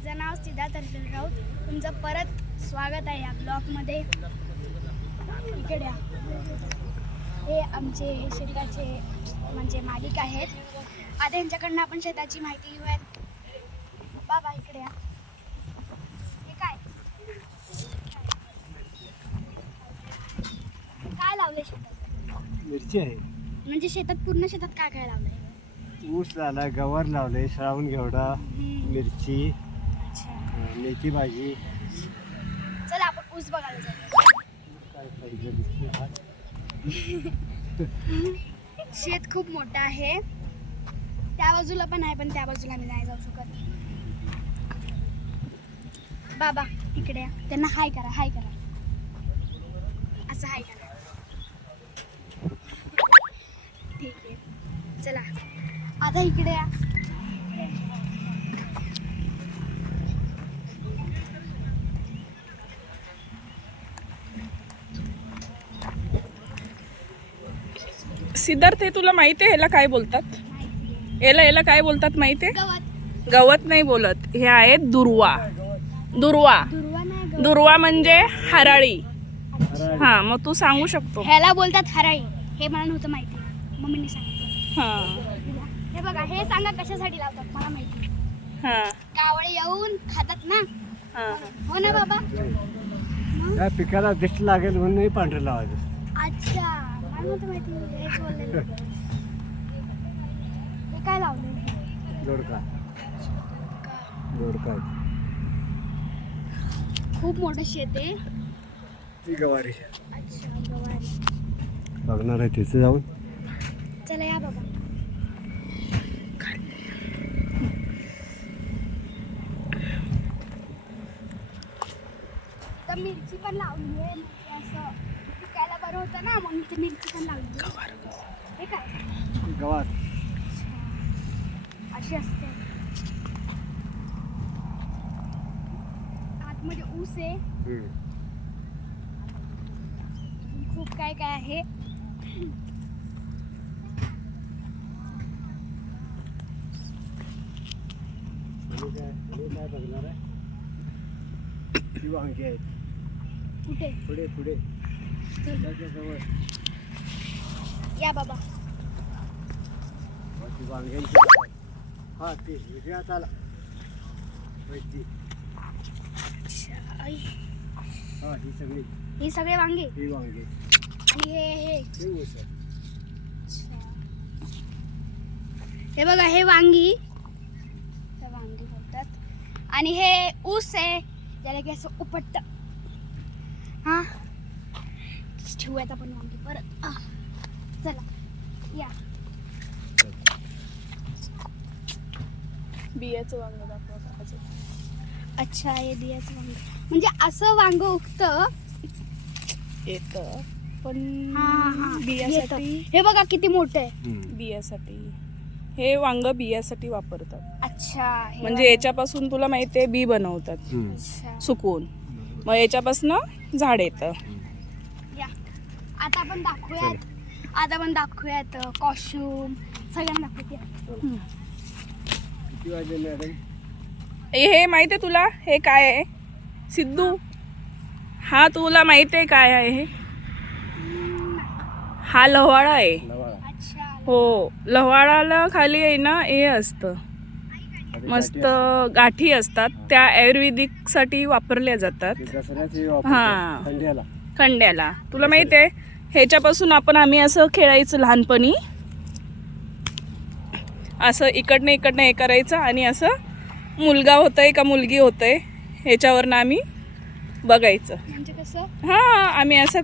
माझं नाव सिद्धार्थ राऊत. तुमचं परत स्वागत आहे या ब्लॉगमध्ये. इकडे हे आमचे शेताचे म्हणजे मालिक आहेत. आता यांच्याकडनं आपण शेताची माहिती घेऊयात. बाबा इकडे या. हे काय काय लावले शेतात? मिरची आहे. म्हणजे शेतात पूर्ण शेतात काय काय लावलंय? ऊस लावला, गवार लावले, श्रावण घेवडा, मिरची, अच्छा. मेथी भाजी. चला आपण ऊस बघायला जाऊया. काय पाहिजे दिसते हा. शेत खूप मोठं आहे. त्या बाजूला पण आहे, पण त्या बाजूला आम्ही नाही जाऊ शकत. बाबा इकडे या. त्यांना हाय करा, हाय करा, असं हाय करा. ठीक आहे, चला आता इकडे या. सिद्धार्थ, हे तुला माहिती आहे ह्याला काय बोलतात? याला काय बोलतात माहिती आहे? गवत. गवत नाही बोलत, हे आहेत दुर्वा. दुर्वा दुर्वा नाही, गवत. दुर्वा म्हणजे हराळी. हा, मग तू सांगू शकतो. ह्याला बोलतात हराळी. हे मला नव्हतं माहिती, मम्मीने सांगितलं. हा हे बघा, हे सांगा कशासाठी लावतात मला माहिती. हा कावळे येऊन खातात ना, हा. हो ना बाबा? त्या पिकाला दिसत लागेल म्हणून पांढरं लावायचं. अच्छा, मला नव्हतं माहिती. हेच बोललेलं. हे काय लावलं? दोडका. दोडका आहे. खूप मोठं शेत आहे. ती गवारी अच्छा, गवारी. बघणार आहे तिथे जाऊन. चला या बाबा. तर मिरची पण लावली आहे. म्हणजे असं पिकायला बरं होतं ना, म्हणून ती मिरची पण लावली. हे काय? गवार. अशी असते. आतमध्ये ऊस आहे. खूप काय काय आहे. काय बघणार आहे? ती वांगी आहेत. कुठे? पुढे पुढे त्याच्या जवळ. या बाबा. ती वांग्यांची बाग आहे. हा ती विजयात आला. ती. आई, हा ही सगळी ही सगळे वांगे ही वांगी. आणि हे हे ऊस आहे. हे बघा, हे वांगी. हे वांगी बोलतात. आणि हे ऊस आहे, ज्याला की असं उपटत. हा, ठेवूयात आपण वांगी परत. चला या. बियाचं वांग दाखवा. अच्छा, हे बियाचं वांग. म्हणजे असं वांग उगतं. येत पण येतं. बियासाठी. हे बघा किती मोठं आहे. बियासाठी हे वांग बियासाठी वापरतात. अच्छा, हे म्हणजे वांग. याच्यापासून तुला माहिती आहे बी बनवतात अच्छा. सुकवून, मग याच्यापासून झाड येतं. या, आता आपण दाखवूयात कॉस्ट्युम सगळ्यांना दाखवूयात. किती वाजले मॅडम? हे माहिती आहे तुला? हे काय आहे सिद्धू? हा तुला माहिती आहे काय आहे हे? हा लव्हाळा आहे. लवाळा. अच्छा. हो, लव्हाळाला खाली आहे ना हे असतं, मस्त गाठी असतात. त्या आयुर्वेदिक साठी वापरल्या जातात. ते दसऱ्याची हा. वापरतात खंड्याला. खंड्याला. तुला माहिती आहे ह्याच्यापासून आम्ही असं खेळायचं लहानपणी. असं इकडनं हे करायचं आणि असं मुलगा होतंय का मुलगी होतंय ह्याच्यावरनं आम्ही बघायचं. म्हणजे कसं? हा, आम्ही असं